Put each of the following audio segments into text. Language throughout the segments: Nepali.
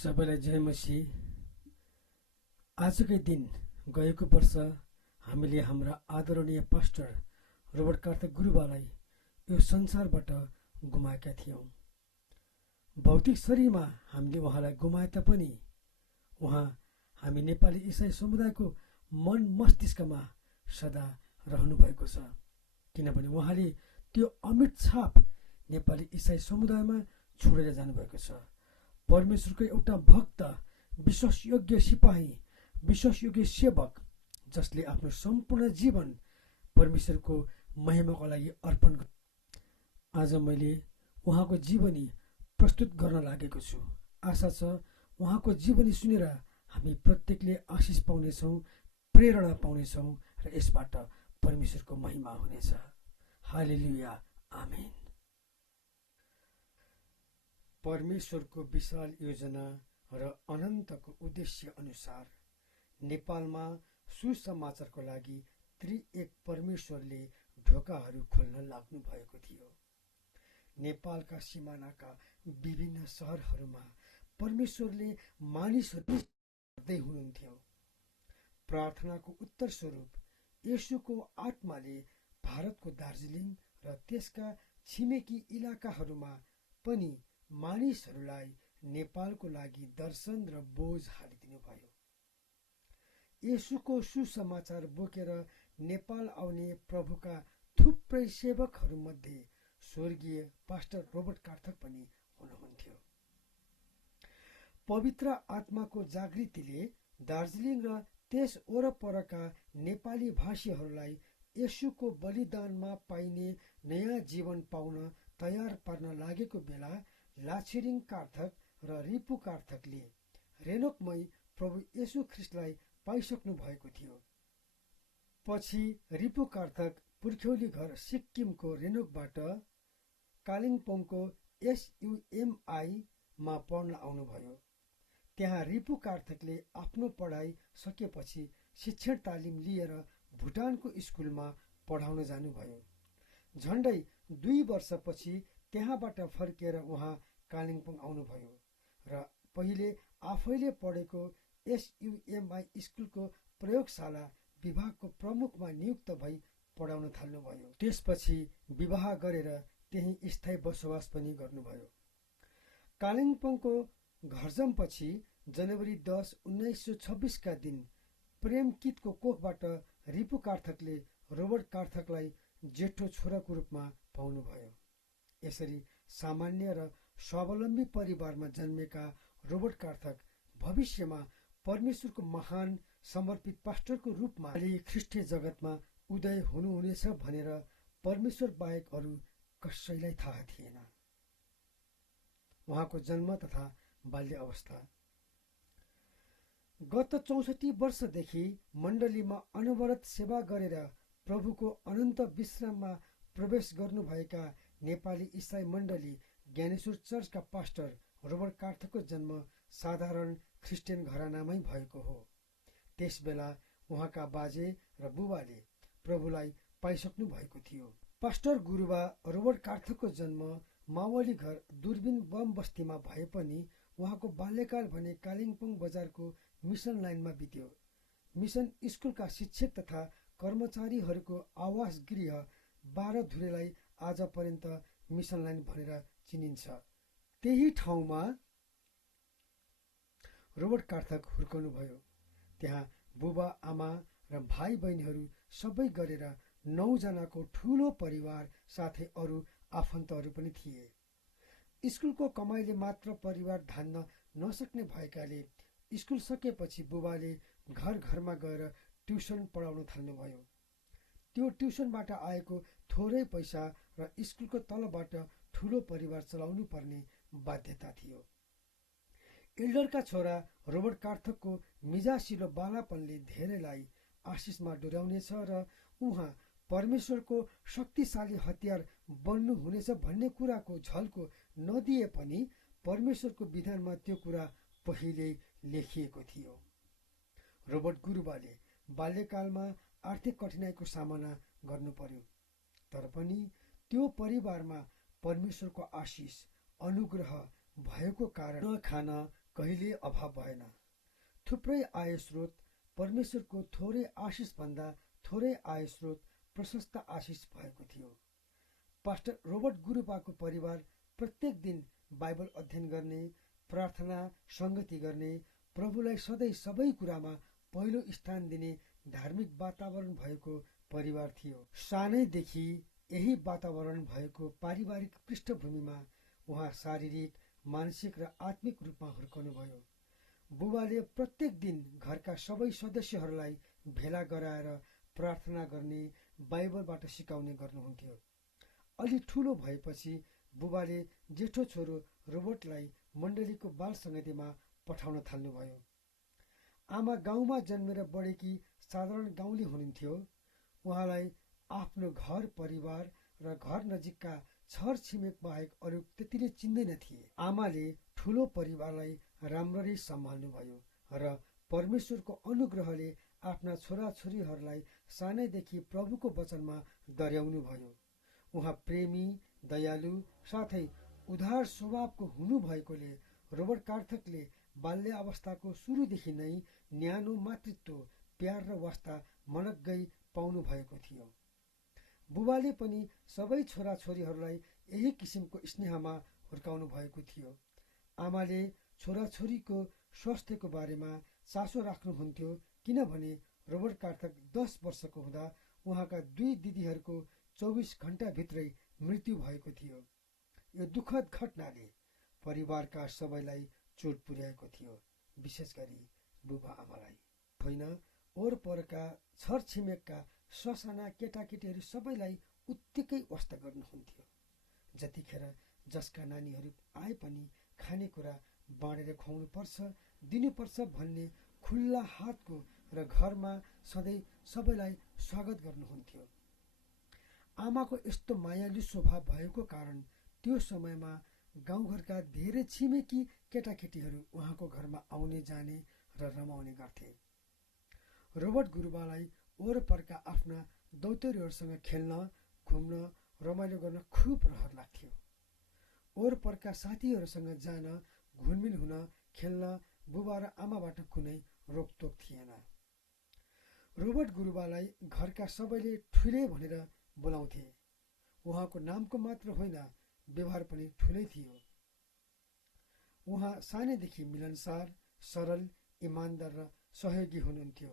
सबैलाई जय मसीह। आजकै दिन गएको वर्ष हामीले हाम्रा आदरणीय पास्टर रोबर्ट कार्थक गुरुबालाई यो संसारबाट गुमाएका थियौँ। भौतिक शरीरमा हामीले उहाँलाई गुमाए तापनि उहाँ हामी नेपाली इसाई समुदायको मन मस्तिष्कमा सदा रहनु भएको छ, किनभने उहाँले त्यो अमिट छाप नेपाली इसाई समुदायमा छोडेर जानुभएको छ। परमेश्वरको एउटा भक्त, विश्वासयोग्य सिपाही, विश्वासयोग्य सेवक, जसले आफ्नो सम्पूर्ण जीवन परमेश्वरको महिमाको लागि अर्पण गर्छ। आज मैले उहाँको जीवनी प्रस्तुत गर्न लागेको छु। आशा छ उहाँको जीवनी सुनेर हामी प्रत्येकले आशिष पाउनेछौँ, प्रेरणा पाउनेछौँ र यसबाट परमेश्वरको महिमा हुनेछ। हालेलुया, आमेन। परमेश्वरको विशाल योजना र अनन्तको उद्देश्य अनुसार नेपालमा सुसमाचारको लागि त्रिएक परमेश्वरले ढोकाहरू खोल्न लाग्नु भएको थियो। नेपालका सिमानाका विभिन्न सहरहरूमा परमेश्वरले मानिसहरू गर्दै हुनुहुन्थ्यो। प्रार्थनाको उत्तर स्वरूप येशूको आत्माले भारतको दार्जिलिङ र त्यसका छिमेकी इलाकाहरूमा पनि मानिसहरूलाई नेपालको लागि दर्शन र बोझ हालिदिनु भयो। येशूको सुसमाचार बोकेर नेपाल आउने प्रभुका थुप्रै सेवकहरूमध्ये स्वर्गीय पास्टर रोबर्ट कार्थक पनि हुनुहुन्थ्यो। पवित्र आत्माको जागृतिले दार्जिलिङ र त्यस वरपरका नेपाली भाषीहरूलाई येशूको बलिदानमा पाइने नयाँ जीवन पाउन तयार पार्न लागेको बेला लाछिरिङ कार्थक र रिपु कार्थकले रेनोकमै प्रभु येशू ख्रिस्टलाई पाइसक्नु भएको थियो। पछि रिपु कार्थक पुर्ख्यौली घर सिक्किमको रेनोकबाट कालिम्पोङको SUMI मा पढ्न आउनुभयो। त्यहाँ रिपु कार्थकले आफ्नो पढाइ सकेपछि शिक्षण तालिम लिएर भुटानको स्कुलमा पढाउन जानुभयो। झन्डै 2 वर्षपछि त्यहाँबाट फर्केर उहाँ कालिम्पोङ आउनुभयो र पहिले आफैले पढेको SUMI स्कुलको प्रयोगशाला विभागको प्रमुखमा नियुक्त भई पढाउन थाल्नुभयो। त्यसपछि विवाह गरेर त्यही स्थायी बसोबास पनि गर्नुभयो। कालिम्पोङको घरजमपछि जनवरी 10, 1926 का दिन प्रेमकितको कोखबाट रिपु कार्थकले रोबर्ट कार्थकलाई जेठो छोराको रूपमा पाउनुभयो। यसरी सामान्य र स्वावलम्बी परिवारमा जन्मेका रोबर्ट कार्थक भविष्यमा परमेश्वरको महान समर्पित पास्टरको रूपमा ख्रिस्टीय जगतमा उदय हुनुहुनेछ भनेर परमेश्वर बाहेक अरू कसैलाई थाहा थिएन। उहाँको जन्म तथा बाल्य अवस्था। गत 64 वर्षदेखि मण्डलीमा अनवरत सेवा गरेर प्रभुको अनन्त विश्राममा प्रवेश गर्नुभएका नेपाली इसाई मण्डली ज्ञानेश्वर चर्चका पास्टर रोबर्ट कार्थकको जन्म साधारण ख्रिस्टियन घरानामै भएको हो। त्यसबेला उहाँका बाजे र बुबाले प्रभुलाई पाइसक्नु भएको थियो। पास्टर गुरुबा रोबर्ट कार्थकको जन्म मावली घर दूरबीन बम बस्तीमा भए पनि उहाँको बाल्यकाल भने कालिम्पोङ बजारको मिसन लाइनमा बित्यो। मिसन स्कुलका शिक्षक तथा कर्मचारीहरूको आवास गृह 12 धुरेलाई आज पर्यन्त मिसन लाइन भनेर चिनिन्छ। त्यही ठाउँमा रोबर्ट कार्थक हुर्कनुभयो। त्यहाँ बुबा आमा र भाइ बहिनीहरू सबै गरेर 9 जनाको ठुलो परिवार साथै अरू आफन्तहरू पनि थिए। स्कुलको कमाइले मात्र परिवार धान्न नसक्ने भएकाले स्कुल सकेपछि बुबाले घर घरमा गएर ट्युसन पढाउन थाल्नुभयो। त्यो ट्युसनबाट आएको थोरै पैसा र स्कुलको तलबाट ठुलो परिवार चलाउनु पर्ने बाध्यता थियो। एल्डरका छोरा रोबर्ट कार्थकको मिजासिलो बालापनले धेरैलाई आशिषमा डोर्याउनेछ र उहाँ परमेश्वरको शक्तिशाली हतियार बन्नुहुनेछ भन्ने कुराको झल्को नदिए पनि परमेश्वरको विधानमा त्यो कुरा पहिल्यै लेखिएको थियो। रोबर्ट गुरुबाले बाल्यकालमा आर्थिक कठिनाइको सामना गर्नु पर्यो, तर पनि त्यो परिवारमा परमेश्वरको आशिष अनुग्रह भएको कारण न खान कहिले अभाव भएन। थुप्रै आय स्रोत, परमेश्वरको थोरै आशिषभन्दा थोरै आय स्रोत प्रशस्त आशिष भएको थियो। पास्टर रोबर्ट गुरुबाको परिवार प्रत्येक दिन बाइबल अध्ययन गर्ने, प्रार्थना संगति गर्ने, प्रभुलाई सधैँ सबै कुरामा पहिलो स्थान दिने धार्मिक वातावरण भएको परिवार थियो। सानैदेखि यही वातावरण भएको पारिवारिक पृष्ठभूमिमा उहाँ शारीरिक, मानसिक र आत्मिक रूपमा हुर्कनुभयो। बुबाले प्रत्येक दिन घरका सबै सदस्यहरूलाई भेला गराएर प्रार्थना गर्ने, बाइबलबाट सिकाउने गर्नुहुन्थ्यो। अलि ठुलो भएपछि बुबाले जेठो छोरो रोबर्टलाई मण्डलीको बाल संगतिमा पठाउन थाल्नुभयो। आमा गाउँमा जन्मेर बढेकी साधारण गाउँले हुनुहुन्थ्यो। उहाँलाई आफ्नो घर परिवार र घर नजिकका छर छिमेक बाहेक अरू त्यतिले चिन्दैन थिए। आमाले ठुलो परिवारलाई राम्ररी सम्हाल्नुभयो र परमेश्वरको अनुग्रहले आफ्ना छोराछोरीहरूलाई सानैदेखि प्रभुको वचनमा डर्याउनु भयो। उहाँ प्रेमी, दयालु साथै उदार स्वभावको हुनुभएकोले रोबर्ट कार्थकले बाल्य अवस्थाको सुरुदेखि नै न्यानो मातृत्व, प्यार र वास्ता मनग्गै पाउनु भएको थियो। बुबाले पनि सबै छोराछोरीहरूलाई यही किसिमको स्नेहमा हुर्काउनु भएको थियो। आमाले छोराछोरीको स्वास्थ्यको बारेमा चासो राख्नुहुन्थ्यो, किनभने रोबर्ट कार्थक 10 वर्षको हुँदा उहाँका 2 दिदीहरूको 24 घण्टाभित्रै मृत्यु भएको थियो। यो दुःखद घटनाले परिवारका सबैलाई चोट पुर्याएको थियो, विशेष गरी बुबा आमालाई। होइन, वरपरका छरछिमेकका ससाना केटाकेटीहरू सबैलाई उत्तिकै वास्ता गर्नुहुन्थ्यो। जतिखेर जसका नानीहरू आए पनि खानेकुरा बाँडेर खुवाउनु पर्छ, दिनुपर्छ भन्ने खुल्ला हातको र घरमा सधैँ सबैलाई स्वागत गर्नुहुन्थ्यो। आमाको यस्तो मायालु स्वभाव भएको कारण त्यो समयमा गाउँघरका धेरै छिमेकी केटाकेटीहरू उहाँको घरमा आउने जाने र रमाउने गर्थे। रोबर्ट गुरुबालाई वरपरका आफ्ना दौतरीहरूसँग खेल्न, घुम्न, रमाइलो गर्न खुब रहर लाग्थ्यो। वरपरका साथीहरूसँग जान, घुलमिल हुन, खेल्न बुबा र आमाबाट कुनै रोकटोक थिएन। रोबर्ट गुरुबालाई घरका सबैले ठुले भनेर बोलाउँथे। उहाँको नामको मात्र होइन, व्यवहार पनि ठुलै थियो। उहाँ सानैदेखि मिलनसार, सरल, इमान्दार र सहयोगी हुनुहुन्थ्यो।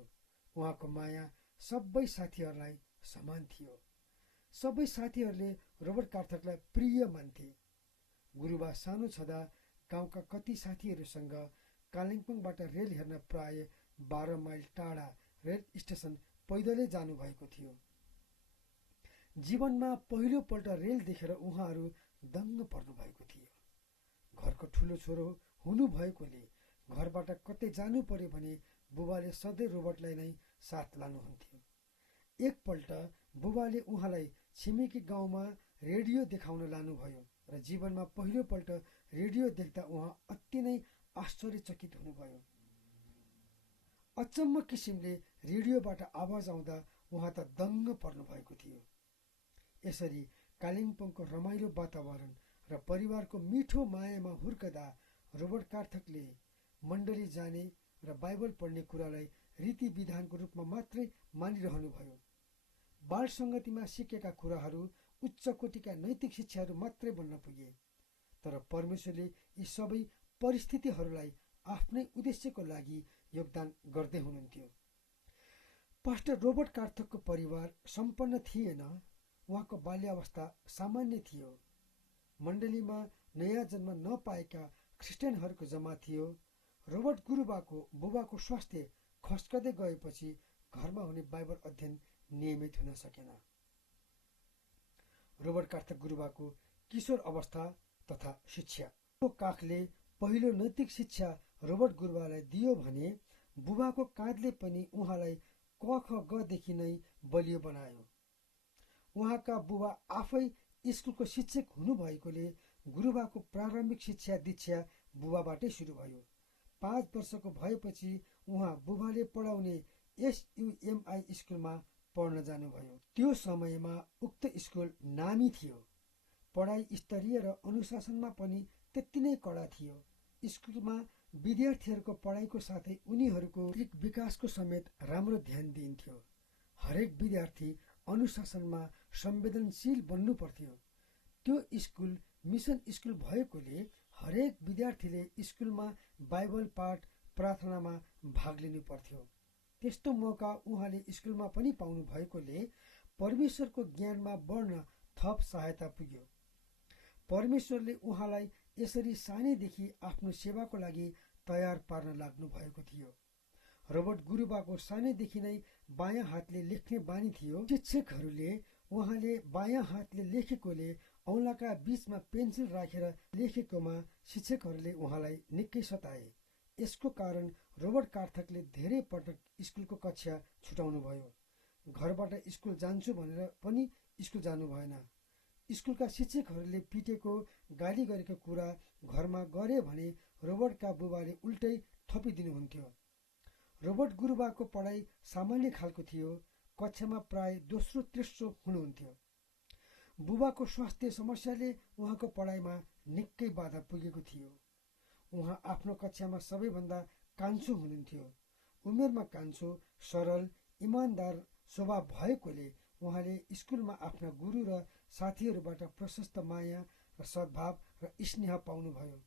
उहाँको माया सबै साथीहरूलाई समान थियो। सबै साथीहरूले रोबर्ट कार्थकलाई प्रिय मान्थे। गुरुबा सानो छँदा गाउँका कति साथीहरूसँग कालिम्पोङबाट रेल हेर्न प्राय 12 माइल टाढा रेल स्टेसन पैदलै जानुभएको थियो। जीवनमा पहिलोपल्ट रेल देखेर उहाँहरू दङ्ग पर्नु भएको थियो। घरको ठुलो छोरो हुनुभएकोले घरबाट कतै जानु पर्यो भने बुबाले सधैँ रोबर्टलाई नै साथ लानुहुन्थ्यो। एकपल्ट बुबाले उहाँलाई छिमेकी गाउँमा रेडियो देखाउन लानुभयो र जीवनमा पहिलोपल्ट रेडियो देख्दा उहाँ अति नै आश्चर्यचकित हुनुभयो। अचम्म किसिमले रेडियोबाट आवाज आउँदा उहाँ त दङ्ग पर्नु भएको थियो। यसरी कालिम्पोङको रमाइलो वातावरण र परिवारको मिठो मायामा हुर्कदा रोबर्ट कार्थकले मण्डली जाने र बाइबल पढ्ने कुरालाई रीतिविधानको रूपमा मात्रै मानिरहनुभयो। बाल सङ्गतिमा सिकेका कुराहरू उच्च कोटिका नैतिक शिक्षाहरू मात्रै बन्न पुगे। तर परमेश्वरले यी सबै परिस्थितिहरूलाई आफ्नै उद्देश्यको लागि योगदान गर्दै हुनुहुन्थ्यो। पास्टर रोबर्ट कार्थकको परिवार सम्पन्न थिएन। उहाँको बाल्यावस्था सामान्य थियो। मण्डलीमा नयाँ जन्म नपाएका क्रिस्चियनहरूको जम्मा थियो। रोबर्ट गुरुबाको बुबाको स्वास्थ्य खस्कदै गएपछि घरमा हुने बाइबल अध्ययन नियमित हुन सकेन। रोबर्ट कार्थक गुरुबाको किशोर अवस्था तथा शिक्षा। काखले पहिलो नैतिक शिक्षा रोबर्ट गुरुबालाई दियो भने बुबाको काँधले पनि उहाँलाई क ख ग देखि नै बलियो बनायो। उहाँका बुबा आफै स्कुलको शिक्षक हुनुभएकोले गुरुबाको प्रारम्भिक शिक्षा दीक्षा बुबाबाटै सुरु भयो। 5 वर्षको भएपछि उहाँ बुबाले पढाउने SUMI स्कुलमा पढ्न जानुभयो। त्यो समयमा उक्त स्कुल नामी थियो। पढाइ स्तरीय र अनुशासनमा पनि त्यति नै कडा थियो। स्कुलमा विद्यार्थीहरूको पढाइको साथै उनीहरूको विकासको समेत राम्रो ध्यान दिइन्थ्यो। हरेक विद्यार्थी अनुशासनमा संवेदनशील बन्नु पर्थ्यो। त्यो स्कुल मिसन स्कुल भएकोले हरेक विद्यार्थीले स्कुलमा बाइबल पाठ प्रार्थनामा भाग लिनु पर्थ्यो। त्यस्तो मौका उहाँले स्कुलमा पनि पाउनु भएकोले परमेश्वरको ज्ञानमा बढ्न थप सहायता पुग्यो। परमेश्वरले उहाँलाई यसरी सानैदेखि आफ्नो सेवाको लागि तयार पार्न लाग्नु भएको थियो। रोबर्ट गुरुबाको सानैदेखि नै बायाँ हातले लेख्ने बानी थियो। शिक्षकहरूले उहाँले बायाँ हातले लेखेकोले औँलाका बीचमा पेन्सिल राखेर लेखेकोमा शिक्षकहरूले उहाँलाई निकै सताए। यसको कारण रोबर्ट कार्थकले धेरै पटक स्कुलको कक्षा छुटाउनु भयो। घरबाट स्कुल जान्छु भनेर पनि स्कुल जानु भएन। स्कुलका शिक्षकहरूले पिटेको गाली गरेको कुरा घरमा गरे भने रोबर्टका बुबाले उल्टै थपिदिनुहुन्थ्यो। रोबर्ट गुरुबाको पढाइ सामान्य खालको थियो। कक्षामा प्राय दोस्रो तेस्रो हुनुहुन्थ्यो। बुबाको स्वास्थ्य समस्याले उहाँको पढाइमा निकै बाधा पुगेको थियो। उहाँ आफ्नो कक्षामा सबैभन्दा कान्छो हुनुहुन्थ्यो। उमेरमा कान्छो, सरल, इमान्दार स्वभाव भएकोले उहाँले स्कुलमा आफ्ना गुरु र साथीहरूबाट प्रशस्त माया र सद्भाव र स्नेह पाउनुभयो।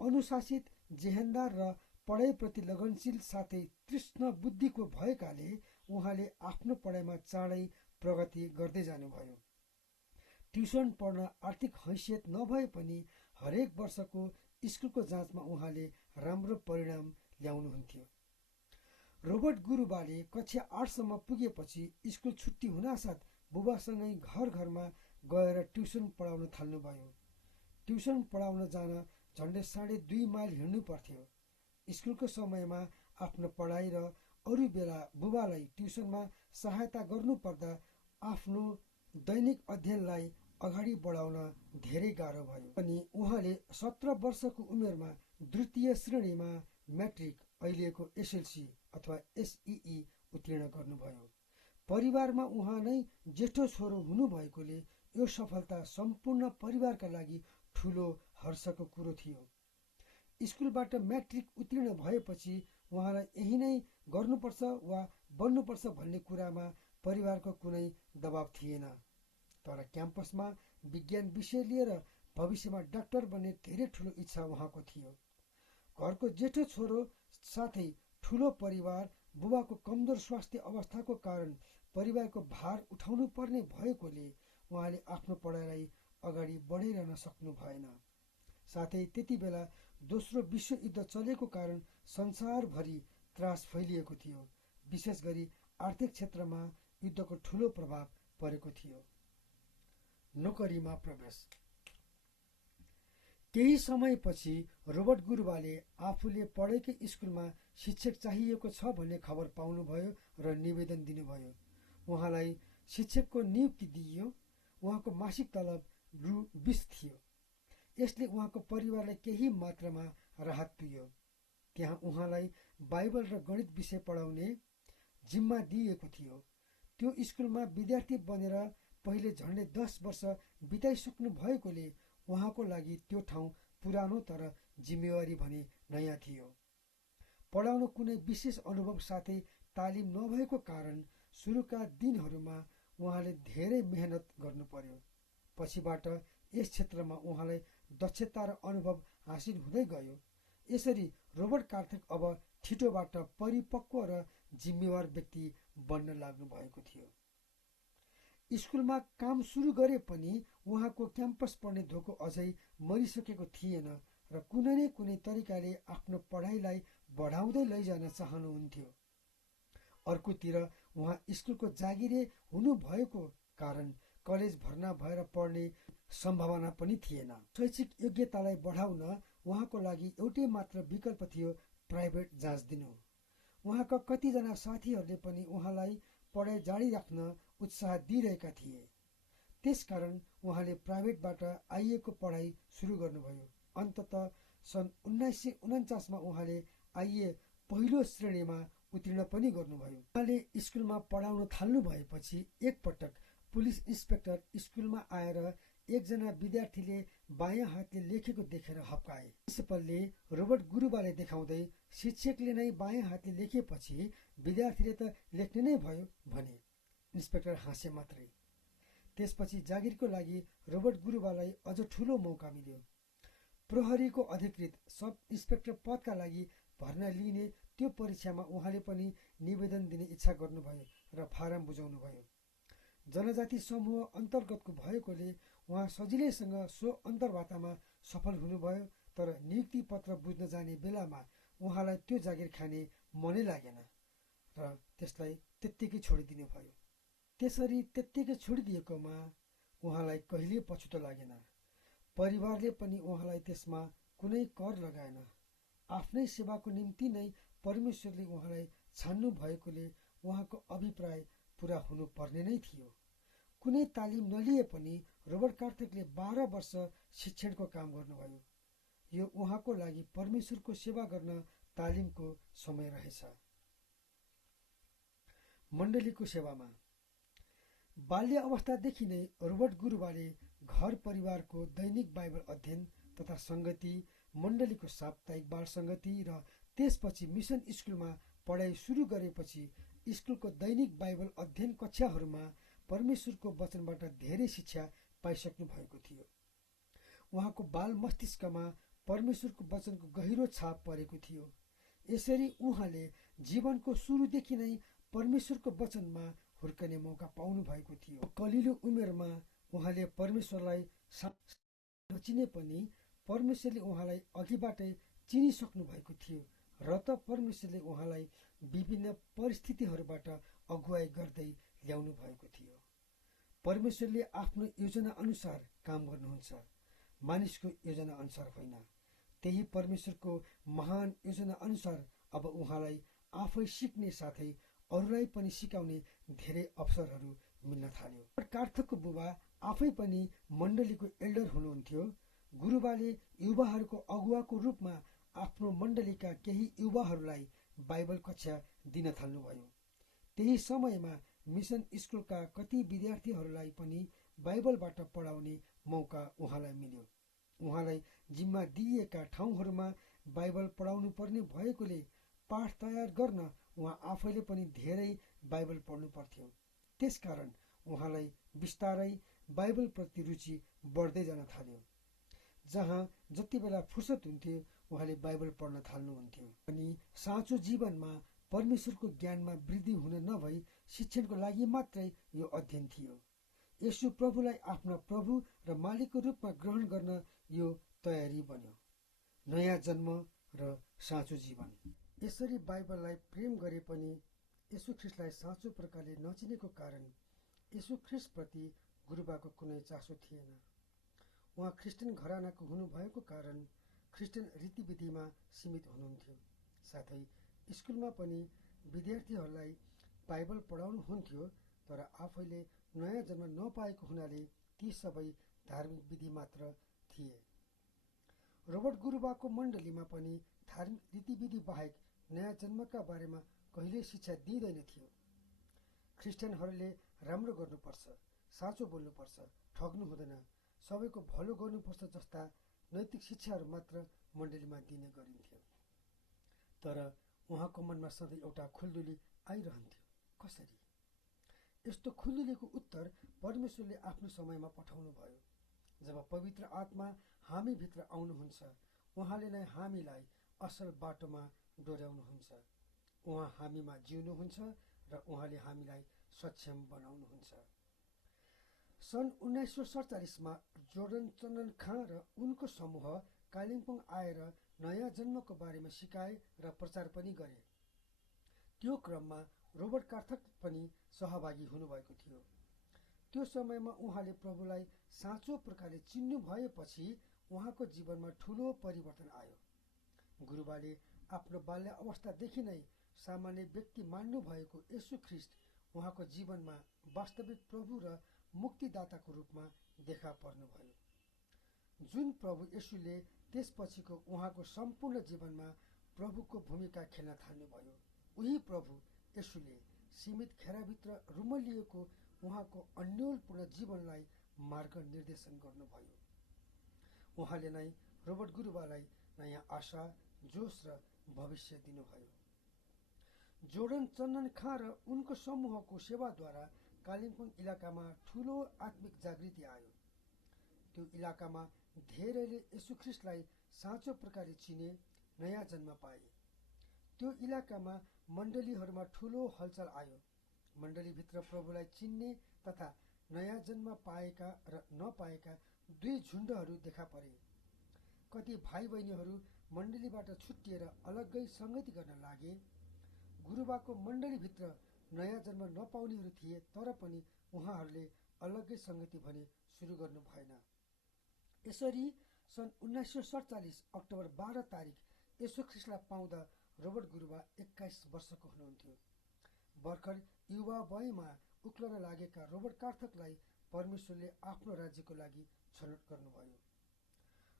अनुशासित, जेहेन्दार र पढाइप्रति लगनशील साथै तीक्ष्ण बुद्धिको भएकाले उहाँले आफ्नो पढाइमा चाँडै प्रगति गर्दै जानुभयो। ट्युसन पढ्न आर्थिक हैसियत नभए पनि हरेक वर्षको स्कुलको जाँचमा उहाँले राम्रो परिणाम ल्याउनुहुन्थ्यो। रोबर्ट गुरुबाले कक्षा 8 सम्म पुगेपछि स्कुल छुट्टी हुनासाथ बुबासँगै घर घरमा गएर ट्युसन पढाउन थाल्नुभयो। ट्युसन पढाउन जान झन्डै 2.5 माइल हिँड्नु पर्थ्यो। स्कुलको समयमा आफ्नो पढाइ र अरू बेला बुबालाई ट्युसनमा सहायता गर्नुपर्दा आफ्नो दैनिक अध्ययनलाई अगाडि बढाउन धेरै गाह्रो भयो। अनि उहाँले 17 वर्षको उमेरमा द्वितीय श्रेणीमा म्याट्रिक, अहिलेको एसएलसी अथवा एसईई उत्तीर्ण गर्नुभयो। परिवारमा उहाँ नै जेठो छोरो हुनुभएकोले यो सफलता सम्पूर्ण परिवारका लागि ठुलो हर्षको कुरो थियो। स्कुलबाट म्याट्रिक उत्तीर्ण भएपछि उहाँलाई यही नै गर्नुपर्छ वा बन्नुपर्छ भन्ने कुरामा परिवारको कुनै दबाब थिएन। तर क्याम्पसमा विज्ञान विषय लिएर भविष्यमा डाक्टर बन्ने धेरै ठुलो इच्छा उहाँको थियो। घरको जेठो छोरो साथै ठुलो परिवार, बुबाको कमजोर स्वास्थ्य अवस्थाको कारण परिवारको भार उठाउनु पर्ने भएकोले उहाँले आफ्नो पढाइलाई अगाडि बढाइरहन सक्नु भएन। साथै त्यति बेला दोस्रो विश्वयुद्ध चलेको कारण संसारभरि त्रास फैलिएको थियो। विशेष गरी आर्थिक क्षेत्रमा युद्धको ठुलो प्रभाव परेको थियो। नोकरीमा प्रवेश। केही समयपछि रोबर्ट गुरुबाले आफूले पढेकै स्कुलमा शिक्षक चाहिएको छ भन्ने खबर पाउनुभयो र निवेदन दिनुभयो। उहाँलाई शिक्षकको नियुक्ति दिइयो। उहाँको मासिक तलब रु 20 थियो। यसले उहाँको परिवारलाई केही मात्रामा राहत पुग्यो। त्यहाँ उहाँलाई बाइबल र गणित विषय पढाउने जिम्मा दिइएको थियो। त्यो स्कुलमा विद्यार्थी बनेर पहिले झन्डै 10 वर्ष बिताइसक्नु भएकोले उहाँको लागि त्यो ठाउँ पुरानो तर जिम्मेवारी भने नयाँ थियो। पढाउन कुनै विशेष अनुभव साथै तालिम नभएको कारण सुरुका दिनहरूमा उहाँले धेरै मेहनत गर्नु पर्यो। पछिबाट यस क्षेत्रमा उहाँलाई दक्षता र अनुभव हासिल हुँदै गयो। यसरी रोबर्ट कार्थक अब छिटोबाट परिपक्व र जिम्मेवार व्यक्ति बन्न लाग्नु भएको थियो। स्कुलमा काम सुरु गरे पनि उहाँको क्याम्पस पढ्ने धोको अझै मरिसकेको थिएन र कुनै न कुनै तरिकाले आफ्नो पढाइलाई बढाउँदै लैजान चाहनुहुन्थ्यो। अर्कोतिर उहाँ स्कुलको जागिरे हुनुभएको कारण कलेज भर्ना भएर पढ्ने सम्भावना पनि थिएन। शैक्षिक योग्यतालाई बढाउन उहाँको लागि एउटै मात्र विकल्प थियो, प्राइभेट जाँच दिनु। उहाँका कतिजना साथीहरूले पनि उहाँलाई पढाइ जारी राख्न उत्साह दिइरहेका थिए। त्यसकारण उहाँले प्राइभेटबाट आइएको पढाइ सुरु गर्नुभयो। अन्ततः सन् 1949 मा उहाँले आइए पहिलो श्रेणीमा उत्तीर्ण पनि गर्नुभयो। उहाँले स्कुलमा पढाउन थाल्नु भएपछि एकपटक पुलिस इन्सपेक्टर स्कुलमा आएर एकजना विद्यार्थीले बायाँ हातले लेखेको देखेर हप्काए। प्रिन्सिपलले रोबर्ट गुरुबालाई देखाउँदै शिक्षकले नै बायाँ हातले लेखेपछि विद्यार्थीले त लेख्ने नै भयो भने। इन्सपेक्टर हाँसे मात्रै। त्यसपछि जागिरको लागि रोबर्ट गुरुबालाई अझ ठूलो मौका मिल्यो। प्रहरीको अधिकृत सब इन्सपेक्टर पदका लागि भर्ना लिइने त्यो परीक्षामा उहाँले पनि निवेदन दिने इच्छा गर्नुभयो र फारम बुझाउनुभयो। जनजाति समूह अन्तर्गतको भएकोले उहाँ सजिलैसँग सो अन्तर्वार्तामा सफल हुनुभयो। तर नियुक्ति पत्र बुझ्न जाने बेलामा उहाँलाई त्यो जागिर खाने मनै लागेन र त्यसलाई त्यत्तिकै छोडिदिनु भयो। त्यसरी त्यत्तिकै छोडिदिएकोमा उहाँलाई कहिल्यै पछुतो लागेन। परिवारले पनि उहाँलाई त्यसमा कुनै कर लगाएन। आफ्नै सेवाको निम्ति नै परमेश्वरले उहाँलाई छान्नु भएकोले उहाँको अभिप्राय पूरा हुनुपर्ने नै थियो। कुनै तालिम नलिए पनि रोबर्ट कार्थकले 12 वर्ष शिक्षणको काम गर्नुभयो। यो उहाँको लागि परमेश्वरको सेवा गर्न तालिमको समय रहेछ। मण्डलीको सेवामा बाल्य अवस्थादेखि नै रोबर्ट गुरुबाले घर परिवारको दैनिक बाइबल अध्ययन तथा सङ्गति, मण्डलीको साप्ताहिक बाल सङ्गति र त्यसपछि मिसन स्कुलमा पढाइ सुरु गरेपछि स्कुलको दैनिक बाइबल अध्ययन कक्षाहरूमा परमेश्वरको वचनबाट धेरै शिक्षा पाइसक्नु भएको थियो। उहाँको बाल मस्तिष्कमा परमेश्वरको वचनको गहिरो छाप परेको थियो। यसरी उहाँले जीवनको सुरुदेखि नै परमेश्वरको वचनमा हुर्कने मौका पाउनु भएको थियो। कलिलो उमेरमा उहाँले परमेश्वरलाई नचिने पनि परमेश्वरले उहाँलाई अघिबाटै चिनिसक्नु भएको थियो र त परमेश्वरले उहाँलाई विभिन्न परिस्थितिहरूबाट अगुवाई गर्दै ल्याउनु भएको थियो। परमेश्वरले आफ्नो योजना अनुसार काम गर्नुहुन्छ, मानिसको योजना अनुसार होइन। त्यही परमेश्वरको महान योजना अनुसार अब उहाँलाई आफै सिक्ने साथै अरूलाई पनि सिकाउने धेरै अवसरहरू मिल्न थाल्यो। कार्थकको बुबा आफै पनि मण्डलीको एल्डर हुनुहुन्थ्यो। गुरुबाले युवाहरूको अगुवाको रूपमा आफ्नो मण्डलीका केही युवाहरूलाई बाइबल कक्षा दिन थाल्नुभयो। त्यही समयमा मिसन स्कुलका कति विद्यार्थीहरूलाई पनि बाइबलबाट पढाउने मौका उहाँलाई मिल्यो। उहाँलाई जिम्मा दिइएका ठाउँहरूमा बाइबल पढाउनु पर्ने भएकोले पाठ तयार गर्न उहाँ आफैले पनि धेरै बाइबल पढ्नु पर्थ्यो। त्यसकारण उहाँलाई बिस्तारै बाइबलप्रति रुचि बढ्दै जान थाल्यो। जहाँ जति बेला फुर्सद हुन्थ्यो उहाँले बाइबल पढ्न थाल्नुहुन्थ्यो। अनि साँचो जीवनमा परमेश्वरको ज्ञानमा वृद्धि हुन नभई शिक्षणको लागि मात्रै यो अध्ययन थियो। यसु प्रभुलाई आफ्ना प्रभु र मालिकको रूपमा ग्रहण गर्न यो तयारी बन्यो। नयाँ जन्म र साँचो जीवन। यसरी बाइबललाई प्रेम गरे पनि यसु ख्रिस्टलाई साँचो प्रकारले नचिनेको कारण यसु ख्रिस्टप्रति गुरुबाको कुनै चासो थिएन। उहाँ क्रिस्चियन घरानाको हुनुभएको कारण क्रिस्चियन रीतिविधिमा सीमित हुनुहुन्थ्यो। साथै स्कुलमा पनि विद्यार्थीहरूलाई बाइबल पढाउनुहुन्थ्यो, तर आफैले नयाँ जन्म नपाएको हुनाले ती सबै धार्मिक विधि मात्र थिए। रोबर्ट गुरुबाको मण्डलीमा पनि धार्मिक रीतिविधि बाहेक नयाँ जन्मका बारेमा कहिल्यै शिक्षा दिइँदैन थियो। क्रिस्चियनहरूले राम्रो गर्नुपर्छ, साँचो बोल्नुपर्छ, ठग्नु हुँदैन, सबैको भलो गर्नुपर्छ जस्ता नैतिक शिक्षाहरू मात्र मण्डलीमा दिने गरिन्थ्यो। तर उहाँको मनमा सधैँ एउटा खुल्दुली आइरहन्थ्यो। कसरी? यस्तो खुल्दुलीको उत्तर परमेश्वरले आफ्नो समयमा पठाउनु भयो। जब पवित्र आत्मा हामीभित्र आउनुहुन्छ, उहाँले नै हामीलाई असल बाटोमा डोर्याउनुहुन्छ। उहाँ हामीमा जिउनुहुन्छ र उहाँले हामीलाई सक्षम बनाउनुहुन्छ। सन् 1947मा जोर्डन चन्दन खाँ र उनको समूह कालिम्पोङ आएर नयाँ जन्मको बारेमा सिकाए र प्रचार पनि गरे। त्यो क्रममा रोबर्ट कार्थक पनि सहभागी हुनुभएको थियो। त्यो समयमा उहाँले प्रभुलाई साँचो प्रकारले चिन्नु भएपछि उहाँको जीवनमा ठूलो परिवर्तन आयो। गुरुबाले आफ्नो बाल्य अवस्थादेखि नै सामान्य व्यक्ति मान्नु भएको यसु ख्रिस्ट उहाँको जीवनमा वास्तविक प्रभु र मुक्तिदाताको रूपमा देखा पर्नुभयो। जुन प्रभु यसुले त्यसपछिको उहाँको सम्पूर्ण जीवनमा प्रभुको भूमिका खेल्न थाल्नुभयो, उही प्रभु यसुले सीमित घेराभित्र रुमलिएको उहाँको अन्योलपूर्ण जीवनलाई मार्ग निर्देशन गर्नुभयो। उहाँले नै रोबर्ट गुरुबालाई नयाँ आशा, जोस र भविष्य दिनुभयो। जोर्डन चन्दन खाँ र उनको समूहको सेवाद्वारा कालिम्पोङ इलाकामा ठुलो आत्मिक जागृति आयो। त्यो इलाकामा धेरैले येशू ख्रिस्टलाई साँचो प्रकारले चिने, नयाँ जन्म पाए। त्यो इलाकामा मण्डलीहरूमा ठुलो हलचल आयो। मण्डलीभित्र प्रभुलाई चिन्ने तथा नयाँ जन्म पाएका र नपाएका दुई झुण्डहरू देखा परे। कति भाइ बहिनीहरू मण्डलीबाट छुट्टिएर अलग्गै सङ्गति गर्न लागे। गुरुबाको मण्डलीभित्र नयाँ जन्म नपाउनेहरू थिए, तर पनि उहाँहरूले अलग्गै सङ्गति भने सुरु गर्नु भएन। यसरी सन् 1947 अक्टोबर 12 तारिक येशू ख्रिस्टलाई पाउँदा रोबर्ट गुरुबा 21 वर्षको हुनुहुन्थ्यो। भर्खर युवा वयमा उक्लन लागेका रोबर्ट कार्थकलाई परमेश्वरले आफ्नो राज्यको लागि छनौट गर्नुभयो।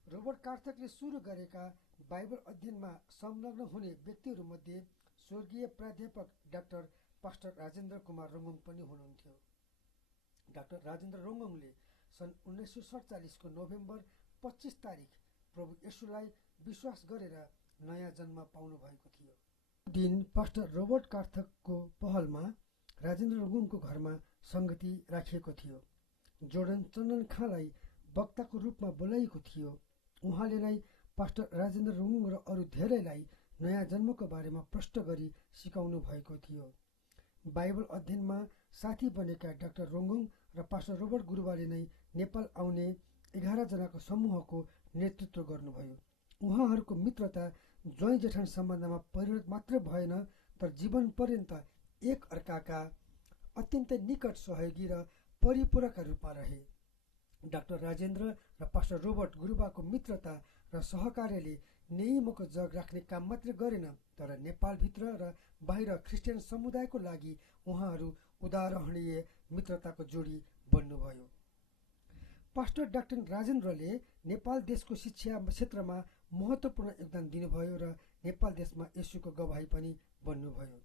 रोबर्ट कार्थकले सुरु गरेका बाइबल अध्ययनमा संलग्न हुने व्यक्तिहरूमध्ये स्वर्गीय प्राध्यापक डाक्टर पास्टर राजेन्द्र कुमार रोङ्गोङ पनि हुनुहुन्थ्यो। डाक्टर राजेन्द्र रोङ्गोङले सन् 1947 को नोभेम्बर 25 तारिक प्रभु येशूलाई विश्वास गरेर नयाँ जन्म पाउनु भएको थियो। दिन पास्टर रोबर्ट कार्थकको पहलमा राजेन्द्र रोङ्गोङको घरमा सङ्गति राखिएको थियो। जोर्डन चन्दन खाँलाई वक्ताको रूपमा बोलाइएको थियो। उहाँले नै पास्टर राजेन्द्र रोङ्गोङ र अरू धेरैलाई नयाँ जन्मको बारेमा प्रष्ट गरी सिकाउनु भएको थियो। बाइबल अध्ययनमा साथी बनेका डाक्टर रोङ्गोङ र पास्टर रोबर्ट गुरुबाले नै नेपाल आउने 11 जनाको समूहको नेतृत्व गर्नुभयो। उहाँहरूको मित्रता ज्वाइँ जेठान सम्बन्धमा परिणत मात्र भएन, तर जीवन पर्यन्त एक अर्काका अत्यन्तै निकट सहयोगी र परिपूरकका रूपमा रहे। डाक्टर राजेन्द्र र पास्टर रोबर्ट गुरुबाको मित्रता र सहकार्यले नेइमको जग राख्ने काम मात्र गरेन, तर नेपालभित्र र बाहिर क्रिस्चियन समुदायको लागि उहाँहरू उदाहरणीय मित्रताको जोडी बन्नुभयो। पास्टर डाक्टर राजेन्द्रले नेपाल देशको शिक्षा क्षेत्रमा महत्त्वपूर्ण योगदान दिनुभयो र नेपाल देशमा येशूको गवाही पनि बन्नुभयो।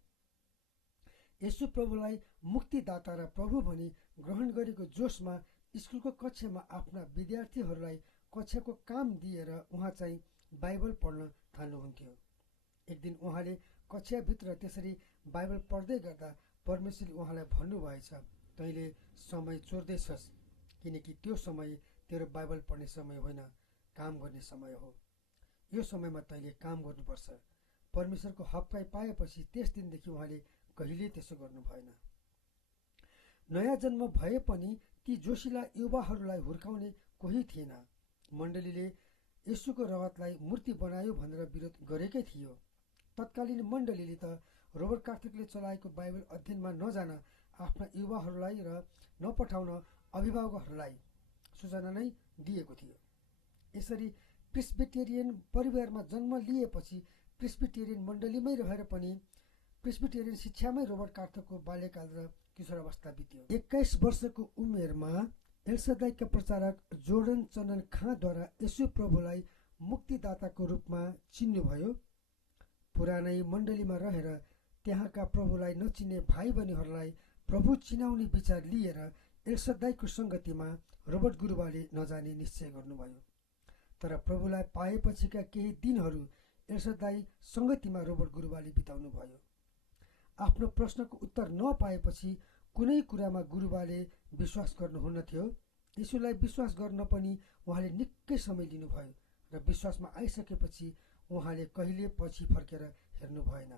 येशू प्रभुलाई मुक्तिदाता र प्रभु भनी ग्रहण गरेको जोसमा स्कुलको कक्षामा आफ्ना विद्यार्थीहरूलाई कक्षाको काम दिएर उहाँ चाहिँ बाइबल पढ्न थाल्नुहुन्थ्यो। एक दिन उहाँले कक्षाभित्र त्यसरी बाइबल पढ्दै गर्दा परमेश्वरले उहाँलाई भन्नुभएछ, तैँले समय चोर्दैछस्, किनकि त्यो समय तेरो बाइबल पढ्ने समय होइन, काम गर्ने समय हो। यो समयमा तैँले काम गर्नुपर्छ। परमेश्वरको हप्काइ पाएपछि त्यस दिनदेखि उहाँले कहिल्यै त्यसो गर्नु भएन। नयाँ जन्म भए पनि ती जोसिला युवाहरूलाई हुर्काउने कोही थिएन। मण्डलीले येशूको रगतलाई मूर्ति बनायो भनेर विरोध गरेकै थियो। तत्कालीन मण्डलीले त रोबर्ट कार्थकले चलाएको बाइबल अध्ययनमा नजान आफ्ना युवाहरूलाई र नपठाउन अभिभावकहरूलाई सूचना नै दिएको थियो। यसरी प्रेस्बिटेरियन परिवारमा जन्म लिएपछि प्रेस्बिटेरियन मण्डलीमै रहेर पनि प्रेस्बिटेरियन शिक्षामै रोबर्ट कार्थकको बाल्यकाल र किशोरावस्था बित्यो। 21 वर्षको उमेरमा एलसदाईका प्रचारक जोर्डन चन्दन खाँद्वारा येशू प्रभुलाई मुक्तिदाताको रूपमा चिन्नुभयो। पुरानै मण्डलीमा रहेर त्यहाँका प्रभुलाई नचिन्ने भाइ बहिनीहरूलाई प्रभु चिनाउने विचार लिएर एलसदाईको सङ्गतिमा रोबर्ट गुरुबाले नजाने निश्चय गर्नुभयो। तर प्रभुलाई पाएपछिका केही दिनहरू एलसदाई सङ्गतिमा रोबर्ट गुरुबाले बिताउनु भयो। आफ्नो प्रश्नको उत्तर नपाएपछि कुनै कुरामा गुरुबाले विश्वास गर्नुहुन्न थियो। येशूलाई विश्वास गर्न पनि उहाँले निकै समय लिनुभयो र विश्वासमा आइसकेपछि उहाँले कहिले पछि फर्केर हेर्नु भएन।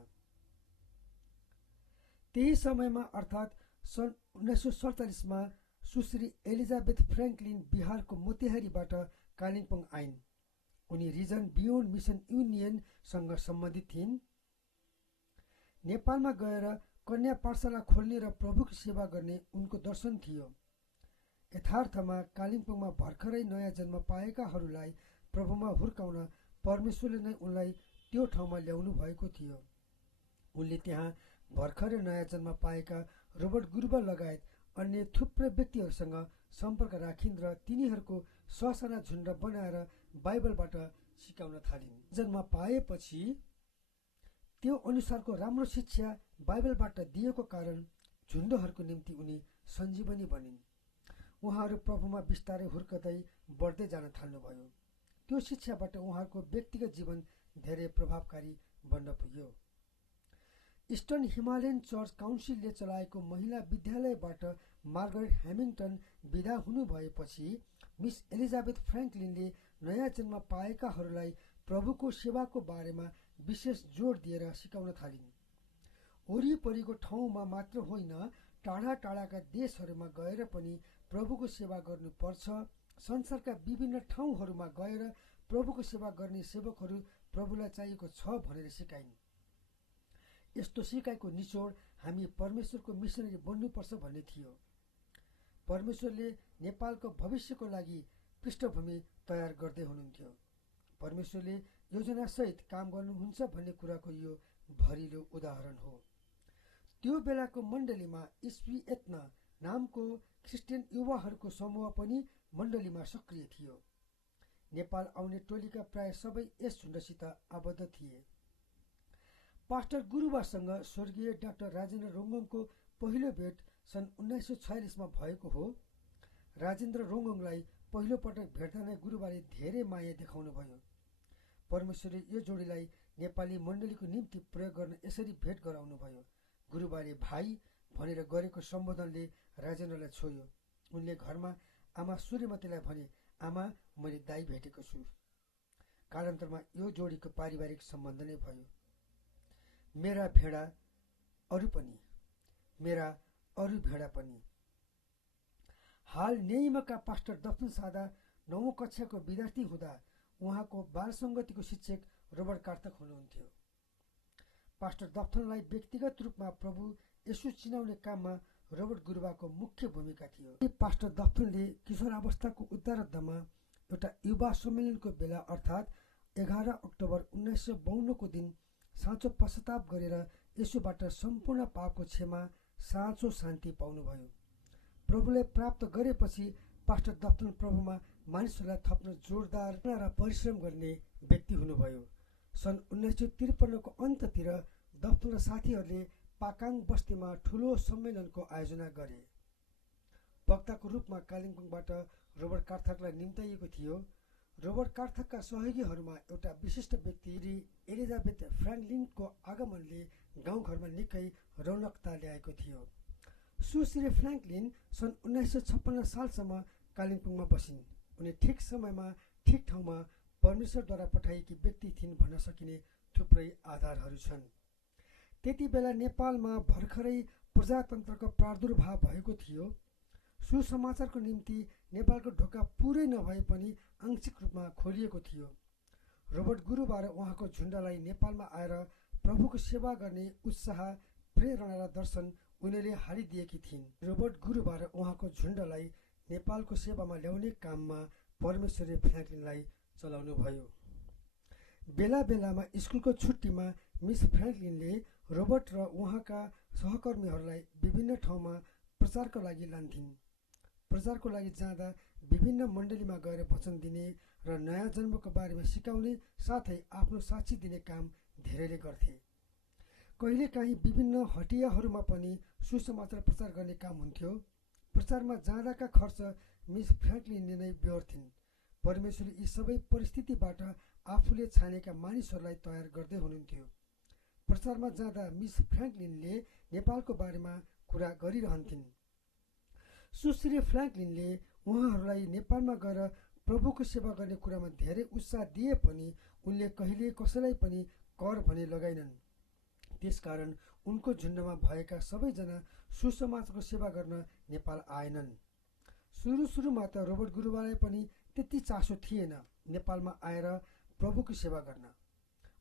त्यही समयमा अर्थात् सन् 1947 मा सुश्री एलिजाबेथ फ्र्याङ्कलिन बिहारको मोतिहारीबाट कालिम्पोङ आइन्। उनी रिजन बियोन्ड मिसन युनियनसँग सम्बन्धित थिइन्। नेपालमा गएर कन्या पाठशाला खोल्ने र प्रभुको सेवा गर्ने उनको दर्शन थियो। यथार्थमा कालिम्पोङमा भर्खरै नयाँ जन्म पाएकाहरूलाई प्रभुमा हुर्काउन परमेश्वरले नै उनलाई त्यो ठाउँमा ल्याउनु भएको थियो। उनले त्यहाँ भर्खरै नयाँ जन्म पाएका रोबर्ट गुरुबा लगायत अन्य थुप्रै व्यक्तिहरूसँग सम्पर्क राखिन् र तिनीहरूको ससाना झुन्ड बनाएर बाइबलबाट सिकाउन थालिन्। जन्म पाएपछि त्यो अनुसारको राम्रो शिक्षा बाइबलबाट दिएको कारण झुन्डहरूको निम्ति उनी सञ्जीवनी बनिन्। उहाँहरू प्रभुमा बिस्तारै हुर्कदै बढ्दै जान थाल्नुभयो। त्यो शिक्षाबाट उहाँहरूको व्यक्तिगत जीवन धेरै प्रभावकारी बन्न पुग्यो। इस्टर्न हिमालयन चर्च काउन्सिलले चलाएको महिला विद्यालयबाट मार्गरेट ह्यामिल्टन विदा हुनुभएपछि मिस एलिजाबेथ फ्र्याङ्कलिनले नयाँ जन्म पाएकाहरूलाई प्रभुको सेवाको बारेमा विशेष जोड दिएर सिकाउन थालिन्। वरिपरिको ठाउँमा मात्र होइन, टाढा टाढाका देशहरूमा गएर पनि प्रभुको सेवा गर्नुपर्छ। संसारका विभिन्न ठाउँहरूमा गएर प्रभुको सेवा गर्ने सेवकहरू प्रभुलाई चाहिएको छ भनेर सिकाइन्। यस्तो सिकाइको निचोड हामी परमेश्वरको मिसनरी बन्नुपर्छ भन्ने थियो। परमेश्वरले नेपालको भविष्यको लागि पृष्ठभूमि तयार गर्दै हुनुहुन्थ्यो। परमेश्वरले योजनासहित काम गर्नुहुन्छ भन्ने कुराको यो भरिलो उदाहरण हो। त्यो बेलाको मण्डलीमा इस्विएतना नामको ख्रिस्टियन युवाहरूको समूह पनि मण्डलीमा सक्रिय थियो। नेपाल आउने टोलीका प्राय सबै यस झुन्डसित आबद्ध थिए। पास्टर गुरुबासँग स्वर्गीय डाक्टर राजेन्द्र रोङ्गङको पहिलो भेट सन् 1946 मा भएको हो। राजेन्द्र रोङ्गङलाई पहिलो पटक भेट्दा नै गुरुबाले धेरै माया देखाउनु भयो। परमेश्वरले यो जोडीलाई नेपाली मण्डलीको निम्ति प्रयोग गर्न यसरी भेट गराउनु भयो। गुरुबाले भाइ भनेर गरेको सम्बोधनले राजेन्द्रलाई छोयो। उनले घरमा आमा सूर्यमतीलाई भने, आमा मैले दाइ भेटेको छु। कालान्तरमा यो जोडीको पारिवारिक सम्बन्ध नै भयो। मेरा भेडा अरू पनि, मेरा अरू भेडा पनि। हाल नेइमाका पास्टर दफ्तन सादा 9औं कक्षाको विद्यार्थी हुँदा उहाँको बाल सङ्गतिको शिक्षक रोबर्ट कार्तक हुनुहुन्थ्यो। पास्टर दफ्तनलाई व्यक्तिगत रूपमा प्रभु येशू चिनाउने काममा रोबर्ट गुरुबाको मुख्य भूमिका थियो। पास्टर दफ्तनले किशोरावस्थाको उद्धारकमा एउटा युवा सम्मेलनको बेला अर्थात् 11 अक्टोबर 1952 को दिन साँचो पश्चाताप गरेर येशूबाट सम्पूर्ण पापको क्षमा, साँचो शान्ति पाउनुभयो। प्रभुलाई प्राप्त गरेपछि पास्टर दफ्तन प्रभुमा मानिसहरूलाई थप्न जोरदार र परिश्रम गर्ने व्यक्ति हुनुभयो। सन् 1953 को अन्ततिर दफ्तन र साथीहरूले पाकाङ बस्तीमा ठुलो सम्मेलनको आयोजना गरे। वक्ताको रूपमा कालिम्पोङबाट रोबर्ट कार्थकलाई निम्ताइएको थियो। रोबर्ट कार्थकका सहयोगीहरूमा एउटा विशिष्ट व्यक्ति एलिजाबेथ फ्र्याङ्कलिनको आगमनले गाउँघरमा निकै रौनकता ल्याएको थियो। सुश्री फ्र्याङ्कलिन सन् 1956 सालसम्म कालिम्पोङमा बसिन्। उनी ठिक समयमा ठिक ठाउँमा परमेश्वरद्वारा पठाएकी व्यक्ति थिइन् भन्न सकिने थुप्रै आधारहरू छन्। त्यति बेला नेपालमा भर्खरै प्रजातन्त्रको प्रादुर्भाव भएको थियो। सुसमाचारको निम्ति नेपालको ढोका पुरै नभए पनि आंशिक रूपमा खोलिएको थियो। रोबर्ट गुरुबा र उहाँको झुन्डलाई नेपालमा आएर प्रभुको सेवा गर्ने उत्साह, प्रेरणा र दर्शन उनीहरूले हालिदिएकी थिइन्। रोबर्ट गुरुबा र उहाँको झुन्डलाई नेपालको सेवामा ल्याउने काममा परमेश्वरले फ्र्याङ्कलिनलाई चलाउनु भयो। बेला बेलामा स्कुलको छुट्टीमा मिस फ्र्याङ्कलिनले रोबर्ट र उहाँका सहकर्मीहरूलाई विभिन्न ठाउँमा प्रचारको लागि लान्थिन्। प्रचारको लागि जाँदा विभिन्न मण्डलीमा गएर वचन दिने र नयाँ जन्मको बारेमा सिकाउने साथै आफ्नो साक्षी दिने काम धेरैले गर्थे। कहिलेकाहीँ विभिन्न हटियाहरूमा पनि सुसमाचार प्रचार गर्ने काम हुन्थ्यो। प्रचारमा जाँदाका खर्च मिस फ्र्याङ्कलिनले नै बेहोर्थिन्। परमेश्वरले यी सबै परिस्थितिबाट आफूले छानेका मानिसहरूलाई तयार गर्दै हुनुहुन्थ्यो। प्रचारमा जाँदा मिस फ्र्याङ्कलिनले नेपालको बारेमा कुरा गरिरहन्थिन्। सुश्री फ्र्याङ्कलिनले उहाँहरूलाई नेपालमा गएर प्रभुको सेवा गर्ने कुरामा धेरै उत्साह दिए पनि उनले कहिले कसैलाई पनि कर भने लगाइनन्। त्यसकारण उनको झुन्डमा भएका सबैजना सुसमाचारको सेवा गर्न नेपाल आएनन्। सुरुमा त रोबर्ट गुरुबालाई पनि त्यति चासो थिएन नेपालमा आएर प्रभुको सेवा गर्न।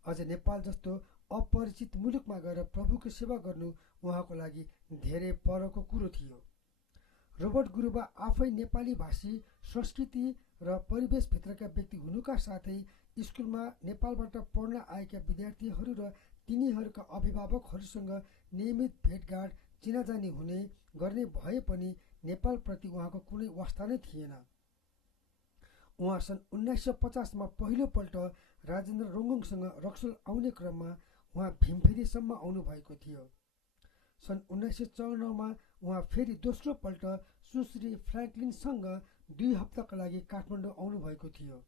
अझ नेपाल जस्तो अपरिचित मुलुकमा गएर प्रभुको सेवा गर्नु उहाँको लागि धेरै परको कुरो थियो। रोबर्ट गुरुबा आफै नेपाली भाषी, संस्कृति र परिवेशभित्रका व्यक्ति हुनुका साथै स्कुलमा नेपालबाट पढ्न आएका विद्यार्थीहरू र तिनीहरूका अभिभावकहरूसँग नियमित भेटघाट, चिनाजानी हुने गर्ने भए पनि नेपालप्रति उहाँको कुनै वास्ता नै थिएन। उहाँ सन् 1950 मा पहिलोपल्ट राजेन्द्र रोङ्गङसँग रक्सोल आउने क्रममा उहाँ भीमफेरीसम्म आउनुभएको थियो। सन् 1954 मा उहाँ फेरि दोस्रो पल्ट सुश्री फ्र्याङ्कलिनसँग 2 हप्ताका लागि काठमाडौँ आउनुभएको थियो।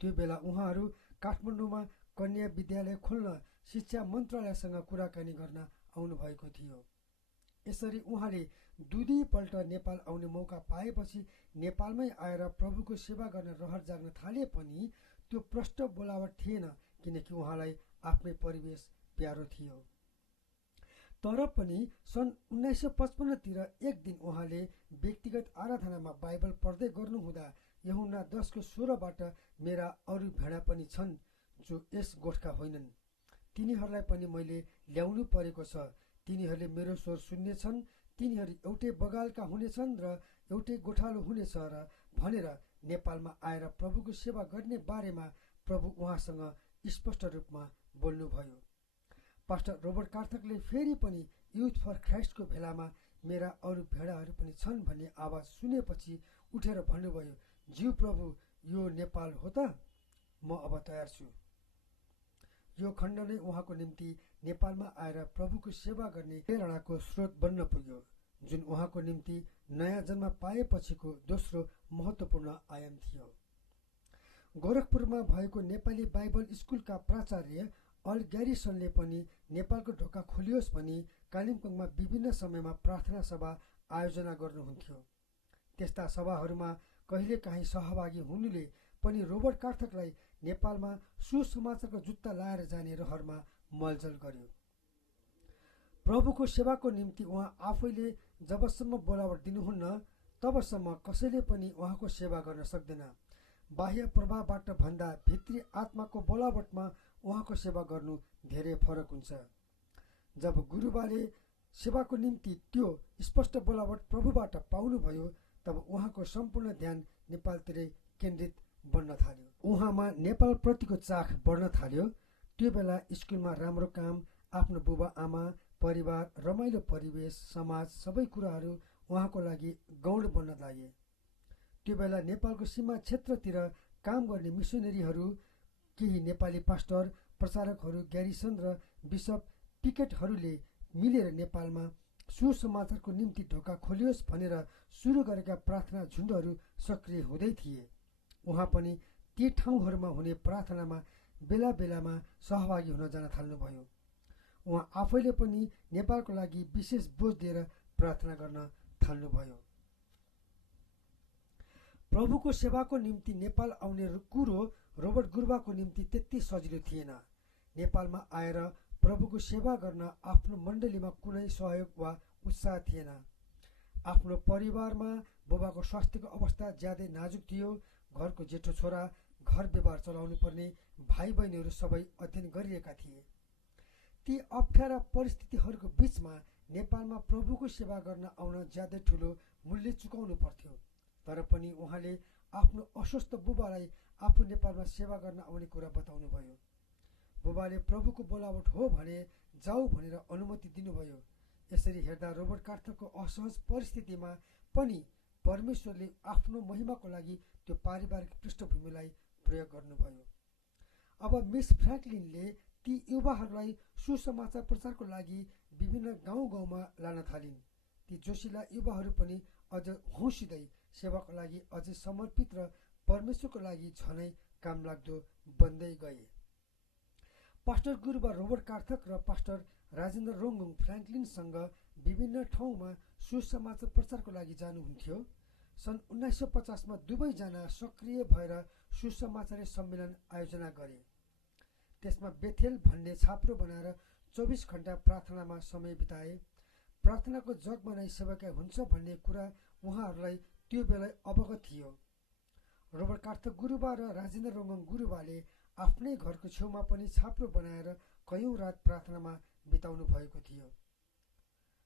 त्यो बेला उहाँहरू काठमाडौँमा कन्या विद्यालय खोल्न शिक्षा मन्त्रालयसँग कुराकानी गर्न आउनुभएको थियो। यसरी उहाँले दुईपल्ट नेपाल आउने मौका पाएपछि नेपालमै आएर प्रभुको सेवा गर्न रहर जाग्न थाले पनि त्यो प्रष्ट बोलावट थिएन, किनकि उहाँलाई आफ्नै परिवेश प्यारो थियो। तर पनि सन् 1955 तिर एक दिन उहाँले व्यक्तिगत आराधनामा बाइबल पढ्दै गर्नुहुँदा यूहन्ना 10:16बाट मेरा अरू भेडा पनि छन् जो यस गोठका होइनन्, तिनीहरूलाई पनि मैले ल्याउनु परेको छ, तिनीहरूले मेरो स्वर सुन्नेछन्, तिनीहरू एउटै बगालका हुनेछन् र एउटै गोठालो हुनेछ र भनेर नेपालमा आएर प्रभुको सेवा गर्ने बारेमा प्रभु उहाँसँग स्पष्ट रूपमा बोल्नुभयो। पास्टर रोबर्ट कार्थकले फेरि पनि युथ फर ख्राइस्टको भेलामा मेरा अरू भेडाहरू पनि छन् भन्ने आवाज सुनेपछि उठेर भन्नुभयो, ज्यू प्रभु, यो नेपाल हो त, म अब तयार छु। यो खण्ड नै उहाँको निम्ति नेपालमा आएर प्रभुको सेवा गर्ने प्रेरणाको स्रोत बन्न पुग्यो, जुन उहाँको निम्ति नयाँ जन्म पाएपछिको दोस्रो महत्त्वपूर्ण आयाम थियो। गोरखपुरमा भएको नेपाली बाइबल स्कुलका प्राचार्य अल ग्यारिसनले पनि नेपालको ढोका खोलियोस् भनी कालिम्पोङमा विभिन्न समयमा प्रार्थना सभा आयोजना गर्नुहुन्थ्यो। त्यस्ता सभाहरूमा कहिलेकाहीँ सहभागी हुनुले पनि रोबर्ट कार्थकलाई नेपालमा सुसमाचारको जुत्ता लाएर जाने रहरमा मलजल गर्यो। प्रभुको सेवाको निम्ति उहाँ आफैले जबसम्म बोलावट दिनुहुन्न तबसम्म कसैले पनि उहाँको सेवा गर्न सक्दैन। बाह्य प्रभावबाट भन्दा भित्री आत्माको बोलावटमा उहाँको सेवा गर्नु धेरै फरक हुन्छ। जब गुरुबाले सेवाको निम्ति त्यो स्पष्ट बोलावट प्रभुबाट पाउनुभयो तब उहाँको सम्पूर्ण ध्यान नेपालतिरै केन्द्रित बन्न थाल्यो। उहाँमा नेपाल प्रतिको चाख बढ्न थाल्यो। त्यो बेला स्कुलमा राम्रो काम, आफ्नो बुबा आमा, परिवार, रमाइलो परिवेश, समाज सबै कुराहरू उहाँको लागि गौण बन्न लागे। त्यो बेला नेपालको सीमा क्षेत्रतिर काम गर्ने मिसनरीहरू, केही नेपाली पास्टर, प्रचारकहरू, ग्यारिसन र बिशप पिकेटहरूले मिलेर नेपालमा सुसमाचारको निम्ति ढोका खोलियोस् भनेर सुरु गरेका प्रार्थना झुन्डहरू सक्रिय हुँदै थिए। उहाँ पनि ती ठाउँहरूमा हुने प्रार्थनामा बेला बेलामा सहभागी हुन जान थाल्नुभयो। उहाँ आफैले पनि नेपालको लागि विशेष बोझ दिएर प्रार्थना गर्न थाल्नुभयो। प्रभुको सेवाको निम्ति नेपाल आउने कुरो रोबर्ट गुरुबाको निम्ति त्यति सजिलो थिएन। नेपालमा आएर प्रभुको सेवा गर्न आफ्नो मण्डलीमा कुनै सहयोग वा उत्साह थिएन। आफ्नो परिवारमा बुबाको स्वास्थ्यको अवस्था ज्यादै नाजुक थियो। घरको जेठो छोरा, घर व्यवहार चलाउनु पर्ने भाइ बहिनीहरू सबै अध्ययन गरिरहेका थिए। ती अप्ठ्यारा परिस्थितिहरूको बीचमा नेपालमा प्रभुको सेवा गर्न आउन ज्यादै ठुलो मूल्य चुकाउनु पर्थ्यो। तर पनि उहाँले आफ्नो अस्वस्थ बुबालाई आफू नेपालमा सेवा गर्न आउने कुरा बताउनुभयो। बुबाले प्रभुको बोलावट हो भने जाऊ भनेर अनुमति दिनुभयो। यसरी हेर्दा रोबर्ट कार्थकको असहज परिस्थितिमा पनि परमेश्वरले आफ्नो महिमाको लागि त्यो पारिवारिक पृष्ठभूमिलाई प्रयोग गर्नुभयो। अब मिस फ्र्याङ्कलिनले ती युवाहरूलाई सुसमाचार प्रचारको लागि विभिन्न गाउँ-गाउँमा लान थालिन्। ती जोसिला युवाहरू पनि अझ हौसिँदै सेवाको लागि अझै समर्पित र परमेश्वरको लागि झनै कामलाग्दो बन्दै गए। पास्टर गुरुबा रोबर्ट कार्थक र पास्टर राजेन्द्र रोङ्गुङ फ्र्याङ्कलिनसँग विभिन्न ठाउँमा सुसमाचार प्रचारको लागि जानुहुन्थ्यो। सन् 1950मा दुवैजना सक्रिय भएर सुसमाचार सम्मेलन आयोजना गरे। त्यसमा बेथेल भन्ने छाप्रो बनाएर 24 घण्टा प्रार्थनामा समय बिताए। प्रार्थनाको जग बनाई सेवाकाई हुन्छ भन्ने कुरा उहाँहरूलाई त्यो बेला अवगत थियो। रोबर्ट कार्थक गुरुबा र राजेन्द्र रोङ्गुङ गुरुबाले आफ्नै घरको छेउमा पनि छाप्रो बनाएर कयौं रात प्रार्थनामा बिताउनु भएको थियो।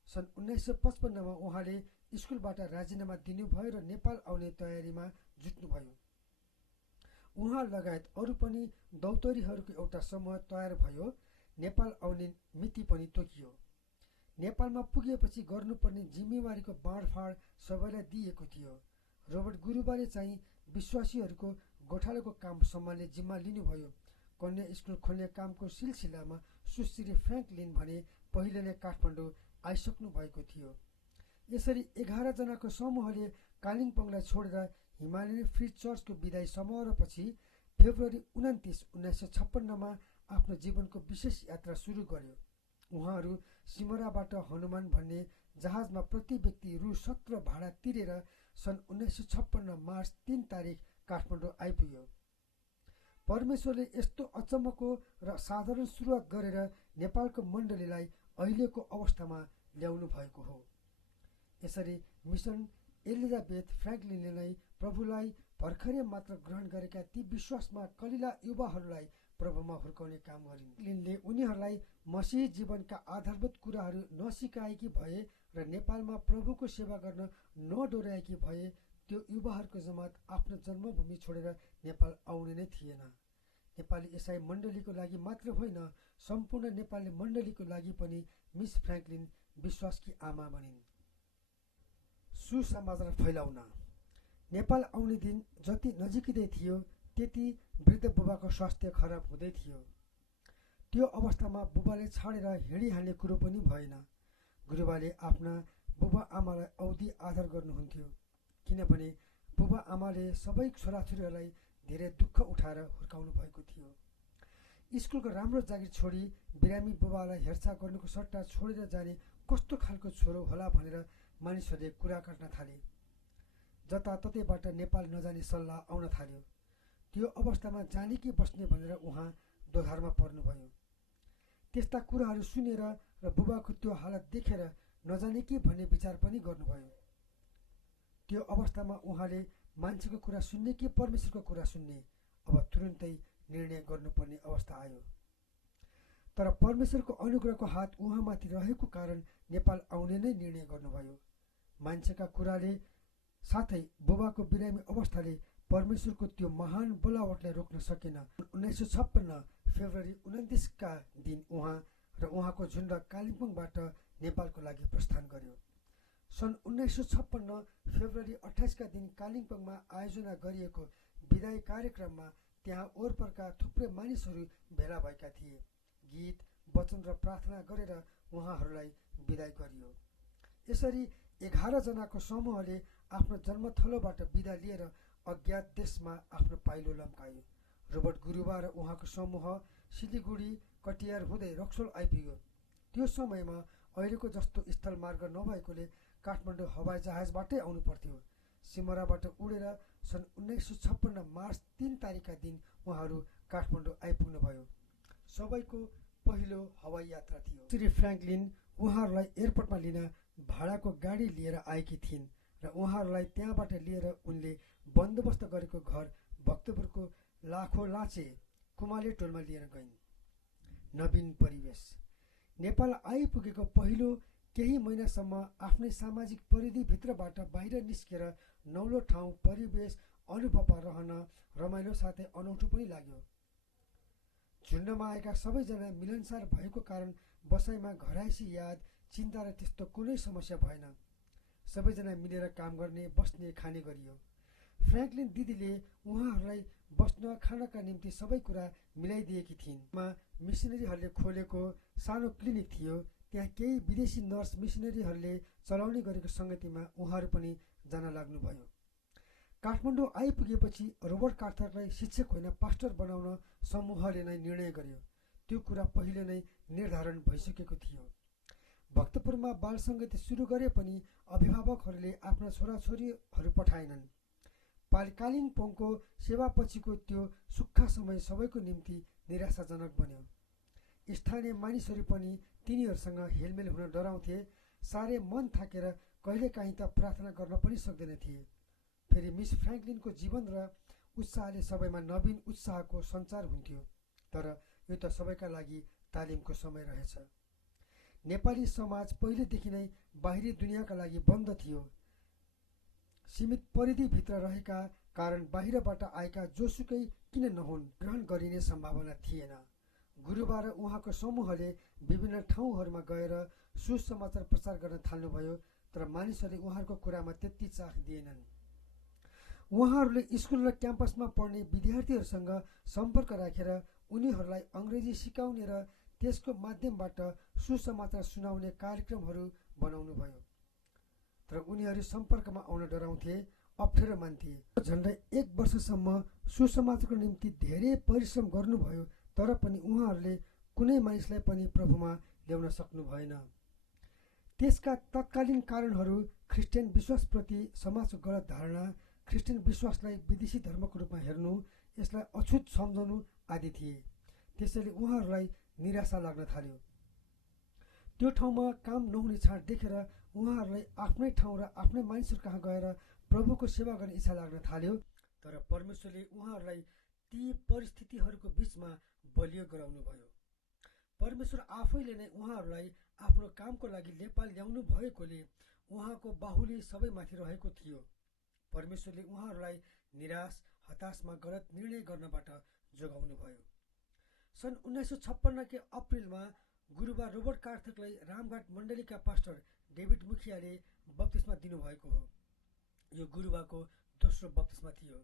सन् 1955मा उहाँले स्कुलबाट राजीनामा दिनुभयो र नेपाल आउने तयारीमा जुट्नुभयो। उहाँ लगायत अरू पनि दौतरीहरूको एउटा समूह तयार भयो। नेपाल आउने मिति पनि तोकियो। नेपालमा पुगेपछि गर्नुपर्ने जिम्मेवारीको बाँडफाँड सबैलाई दिएको थियो। रोबर्ट गुरुबाले चाहिँ विश्वासीहरूको गोठालोको काम सम्हाल्ने जिम्मा लिनुभयो। कन्या स्कुल खोल्ने कामको सिलसिलामा सुश्री फ्र्याङ्कलिन भने पहिले नै काठमाडौँ आइसक्नु भएको थियो। यसरी 11 जनाको समूहले कालिम्पोङलाई छोडेर हिमालयन फ्री चर्चको विदाई समारोहपछि फेब्रुअरी 29, 1956 आफ्नो जीवनको विशेष यात्रा सुरु गर्यो। उहाँहरू सिमराबाट हनुमान भन्ने जहाजमा प्रति व्यक्ति रु 17 भाडा तिरेर सन् 1956 मार्च 3 तारिक काठमाडौँ आइपुग्यो। परमेश्वरले यस्तो अचम्मको र साधारण सुरुवात गरेर नेपालको मण्डलीलाई अहिलेको अवस्थामा ल्याउनु भएको हो। यसरी मिसन एलिजाबेथ फ्र्याङ्कलिनले नै प्रभुलाई भर्खरै मात्र ग्रहण गरेका ती विश्वासमा कलिला युवाहरूलाई प्रभुमा हुर्काउने काम गरिन्। लिनले उनीहरूलाई मसीही जीवनका आधारभूत कुराहरू नसिकाएकी भए र नेपालमा प्रभुको सेवा गर्न नडोर्याएकी भए त्यो युवाहरूको जमात आफ्नो जन्मभूमि छोडेर नेपाल आउने नै थिएन। नेपाली इसाई मण्डलीको लागि मात्र होइन, सम्पूर्ण नेपाली मण्डलीको लागि पनि मिस फ्र्याङ्कलिन विश्वासकी आमा बनिन्। सुसमाचार फैलाउन नेपाल आउने दिन जति नजिकै थियो त्यति वृद्ध बुबाको स्वास्थ्य खराब हुँदै थियो। त्यो अवस्थामा बुबाले छाडेर हिँडिहाल्ने कुरो पनि भएन। गुरुबाले आफ्ना बुबा आमालाई औधी आदर गर्नुहुन्थ्यो, किनभने बुबा आमाले सबै छोराछोरीहरूलाई धेरै दुःख उठाएर हुर्काउनु भएको थियो। स्कुलको राम्रो जागिर छोडी बिरामी बुबालाई हेरचाह गर्नुको सट्टा छोडेर जाने कस्तो खालको छोरो होला भनेर मानिसहरूले कुरा काट्न थाले। जताततैबाट नेपाल नजाने सल्लाह आउन थाल्यो। त्यो अवस्थामा जाने कि बस्ने भनेर उहाँ दोधारमा पर्नुभयो। त्यस्ता कुराहरू सुनेर र बुबाको त्यो हालत देखेर नजाने कि भन्ने विचार पनि गर्नुभयो। त्यो अवस्थामा उहाँले मान्छेको कुरा सुन्ने कि परमेश्वरको कुरा सुन्ने, अब तुरुन्तै निर्णय गर्नुपर्ने अवस्था आयो। तर परमेश्वरको अनुग्रहको हात उहाँमाथि रहेको कारण नेपाल आउने नै निर्णय गर्नुभयो। मान्छेका कुराले साथै बुबाको बिरामी अवस्थाले परमेश्वरको त्यो महान बोलावटलाई रोक्न सकेन। 1956 फेब्रुअरी 29 का दिन उहाँ र उहाँको झुन्ड कालिम्पोङबाट नेपालको लागि प्रस्थान गर्यो। सन् 1956 फेब्रुअरी 28 का दिन कालिम्पोङमा आयोजना गरिएको विदाई कार्यक्रममा त्यहाँ ओरपरका थुप्रै मानिसहरू भेला भएका थिए। गीत, वचन र प्रार्थना गरेर उहाँहरूलाई विदाई गरियो। यसरी 11 जनाको समूहले आफ्नो जन्मथलोबाट विदा लिएर अज्ञात देशमा आफ्नो पाइलो लम्कायो। रोबर्ट गुरुबा र उहाँको समूह सिलिगुडी, कटिहार हुँदै रक्सोल आइपुग्यो। त्यो समयमा अहिलेको जस्तो स्थल मार्ग नभएकोले काठमाडौँ हवाई जहाजबाटै आउनु पर्थ्यो। सिमराबाट उडेर सन् 1956 मार्च 3 तारिकका दिन उहाँहरू काठमाडौँ आइपुग्नुभयो। सबैको पहिलो हवाई यात्रा थियो। श्री फ्र्याङ्कलिन उहाँहरूलाई एयरपोर्टमा लिन भाडाको गाडी लिएर आएकी थिइन् र उहाँहरूलाई त्यहाँबाट लिएर उनले बन्दोबस्त गरेको घर भक्तपुरको लाखोलाचे कुमाले टोलमा लिएर गइन्। नवीन परिवेश नेपाल आइपुगेको पहिलो केही महिनासम्म आफ्नै सामाजिक परिधिभित्रबाट बाहिर निस्केर नौलो ठाउँ परिवेश अनुभवमा रहन रमाइलो साथै अनौठो पनि लाग्यो। झुन्डमा आएका सबैजना मिलनसार भएको कारण बसाइमा घराइसी याद, चिन्ता र त्यस्तो कुनै समस्या भएन। सबैजना मिलेर काम गर्ने, बस्ने, खाने गरियो। फ्र्याङ्कलिन दिदीले उहाँहरूलाई बस्न खानका निम्ति सबै कुरा मिलाइदिएकी थिइन्। मिसनरीहरूले खोलेको सानो क्लिनिक थियो। त्यहाँ केही विदेशी नर्स मिसनरीहरूले चलाउने गरेको सङ्गतिमा उहाँहरू पनि जान लाग्नुभयो। काठमाडौँ आइपुगेपछि रोबर्ट कार्थरलाई शिक्षक होइन पास्टर बनाउन समूहले नै निर्णय गर्यो। त्यो कुरा पहिले नै निर्धारण भइसकेको थियो। भक्तपुरमा बाल सङ्गति सुरु गरे पनि अभिभावकहरूले आफ्ना छोराछोरीहरू पठाएनन्। कालिम्पोङको सेवापछिको त्यो सुक्खा समय सबैको निम्ति निराशाजनक बन्यो। स्थानीय मानिसहरू पनि तिनीहरूसँग हेलमेल हुन डराउँथे। साह्रै मन थाकेर कहिलेकाहीँ त प्रार्थना गर्न पनि सक्दैन थिए। फेरि मिस फ्र्याङ्कलिनको जीवन र उत्साहले सबैमा नवीन उत्साहको सञ्चार हुन्थ्यो। तर यो त सबैका लागि तालिमको समय रहेछ। नेपाली समाज पहिलेदेखि नै बाहिरी दुनियाँका लागि बन्द थियो। सीमित परिधिभित्र रहेका कारण बाहिरबाट आएका जोसुकै किन नहुन् ग्रहण गरिने सम्भावना थिएन। गुरुबा र उहाँको समूहले विभिन्न ठाउँहरूमा गएर सुसमाचार प्रचार गर्न थाल्नुभयो। तर मानिसहरूले उहाँहरूको कुरामा त्यति चाख दिएनन्। उहाँहरूले स्कुल र क्याम्पसमा पढ्ने विद्यार्थीहरूसँग सम्पर्क राखेर उनीहरूलाई अङ्ग्रेजी सिकाउने र त्यसको माध्यमबाट सुसमाचार सुनाउने कार्यक्रमहरू बनाउनुभयो। तर उनीहरू सम्पर्कमा आउन डराउँथे। अप्ठ्यारो मान्थे। झन्डै 1 वर्षसम्म सुसमाचारको निम्ति धेरै परिश्रम गर्नुभयो, तर पनि उहाँहरूले कुनै मानिसलाई पनि प्रभुमा ल्याउन सक्नु भएन। त्यसका तत्कालीन कारणहरू ख्रिस्टियन विश्वासप्रति समाजको गलत धारणा, ख्रिस्टियन विश्वासलाई विदेशी धर्मको रूपमा हेर्नु, यसलाई अछुत सम्झनु आदि थिए। त्यसैले उहाँहरूलाई निराशा लाग्न थाल्यो। त्यो ठाउँमा काम नहुने छाँट देखेर उहाँहरूलाई आफ्नै ठाउँ र आफ्नै मानिसहरू कहाँ गएर प्रभुको सेवा गर्ने इच्छा लाग्न थाल्यो। तर परमेश्वरले उहाँहरूलाई ती परिस्थितिहरूको बीचमा बलियो गराउनु भयो। परमेश्वर आफैले नै उहाँहरूलाई आफ्नो कामको लागि नेपाल ल्याउनु भएकोले उहाँको बाहुली सबैमाथि रहेको थियो। परमेश्वरले उहाँहरूलाई निराश, हताशमा गलत निर्णय गर्नबाट जोगाउनु भयो। सन् 1956 के अप्रिलमा गुरुबा रोबर्ट कार्थकलाई रामघाट मण्डलीका पास्टर डेभिड मुखियाले बप्तिस्मा दिनुभएको हो। यो गुरुबाको दोस्रो बप्तिस्मा थियो।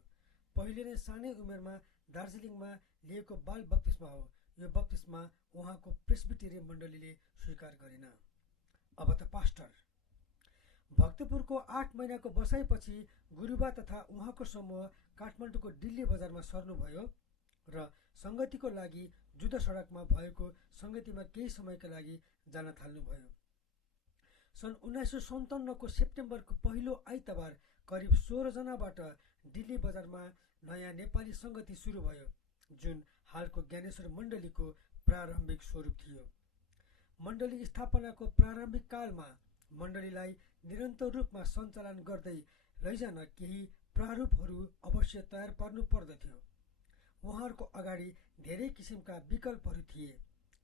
पहिले नै सानै उमेरमा दार्जिलिङमा लिएको बाल बप्तिस्मा हो। यो बप्तिस्मा उहाँको प्रेस्बिटेरियन मण्डलीले स्वीकार गरेन। अब त पास्टर। भक्तपुरको 8 महिनाको बसाइपछि गुरुबा तथा उहाँको समूह काठमाडौँको दिल्ली बजारमा सर्नुभयो र सङ्गतिको लागि जुद्ध सडकमा भएको सङ्गतिमा केही समयका लागि जान थाल्नुभयो। सन् 1957 को सेप्टेम्बरको पहिलो आइतबार करिब 16 जनाबाट दिल्ली बजारमा नयाँ नेपाली सङ्गति सुरु भयो, जुन हालको ज्ञानेश्वर मण्डलीको प्रारम्भिक स्वरूप थियो। मण्डली स्थापनाको प्रारम्भिक कालमा मण्डलीलाई निरन्तर रूपमा सञ्चालन गर्दै लैजान केही प्रारूपहरू अवश्य तयार पार्नु पर्दथ्यो। उहाँहरूको अगाडि धेरै किसिमका विकल्पहरू थिए।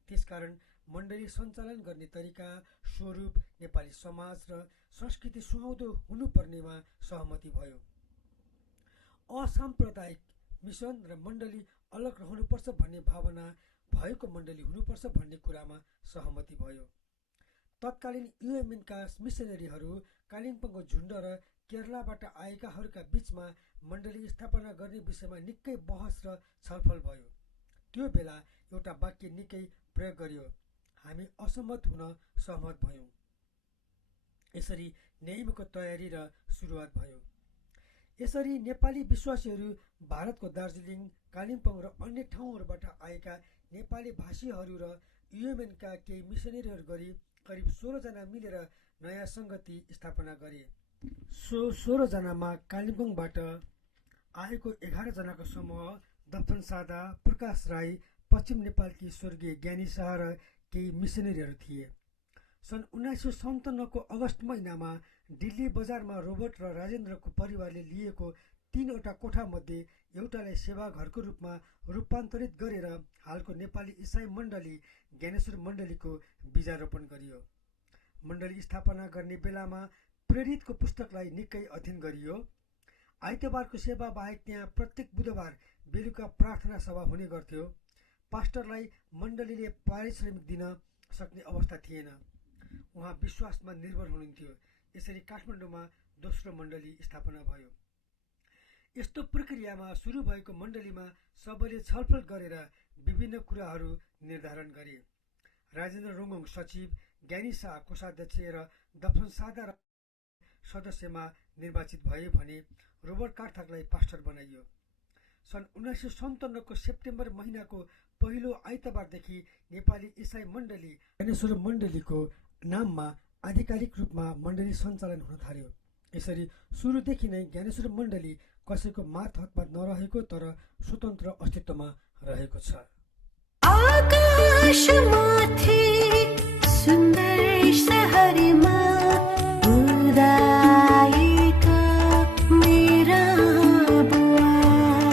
त्यसकारण मण्डली सञ्चालन गर्ने तरिका, स्वरूप, नेपाली समाज र संस्कृति सुहाउँदो हुनुपर्नेमा सहमति भयो। असाम्प्रदायिक मिसन र मण्डली अलग रहनुपर्छ भन्ने भावना भएको मण्डली हुनुपर्छ भन्ने कुरामा सहमति भयो। तत्कालीन युएमएनका मिसनरीहरू, कालिम्पोङको झुण्ड र केरलाबाट आएकाहरूका बीचमा मण्डली स्थापना गर्ने विषयमा निकै बहस र छलफल भयो। त्यो बेला एउटा वाक्य निकै प्रयोग गरियो, हामी असहमत हुन सहमत भयौँ। यसरी न्यायको तयारी र सुरुवात भयो। यसरी नेपाली विश्वासीहरू, भारतको दार्जिलिङ, कालिम्पोङ र अन्य ठाउँहरूबाट आएका नेपाली भाषीहरू र युएमएनका केही मिसनरीहरू गरी करिब 16 जना मिलेर नयाँ सङ्गति स्थापना गरे। सो 16 जनामा कालिम्पोङबाट आएको 11 जनाको समूह दफन सादा, प्रकाश राई, पश्चिम नेपालकी स्वर्गीय ज्ञानी शाह र केही मिसनरीहरू थिए। सन् 1957 को अगस्त महिनामा दिल्ली बजारमा रोबर्ट र राजेन्द्रको परिवारले लिएको 3वटा कोठामध्ये एउटालाई सेवाघरको रूपमा रूपान्तरित गरेर हालको नेपाली इसाई मण्डली ज्ञानेश्वर मण्डलीको बीजारोपण गरियो। मण्डली स्थापना गर्ने बेलामा प्रेरितको पुस्तकलाई निकै अध्ययन गरियो। आइतबारको सेवा बाहेक त्यहाँ प्रत्येक बुधबार बेलुका प्रार्थना सभा हुने गर्थ्यो। पास्टरलाई मण्डलीले पारिश्रमिक दिन सक्ने अवस्था थिएन। उहाँ विश्वासमा निर्भर हुनुहुन्थ्यो। यसरी काठमाडौँमा दोस्रो मण्डली स्थापना भयो। यस्तो प्रक्रियामा सुरु भएको मण्डलीमा सबैले छलफल गरेर विभिन्न कुराहरू निर्धारण गरे। राजेन्द्र रोङोङ सचिव, ज्ञानी शाह कोषाध्यक्ष र दफन सादा सदस्यमा निर्वाचित भए भने रोबर्ट कार्थकलाई पास्टर बनाइयो। सन् 1957 को सेप्टेम्बर महिनाको पहिलो आइतबारदेखि नेपाली इसाई मण्डली ज्ञानेश्वर मण्डलीको नाममा आधिकारिक रूपमा मण्डली सञ्चालन हुन थाल्यो। यसरी सुरुदेखि नै ज्ञानेश्वर मण्डली कसैको मातहतमा नरहेको तर स्वतन्त्र अस्तित्वमा रहेको छ।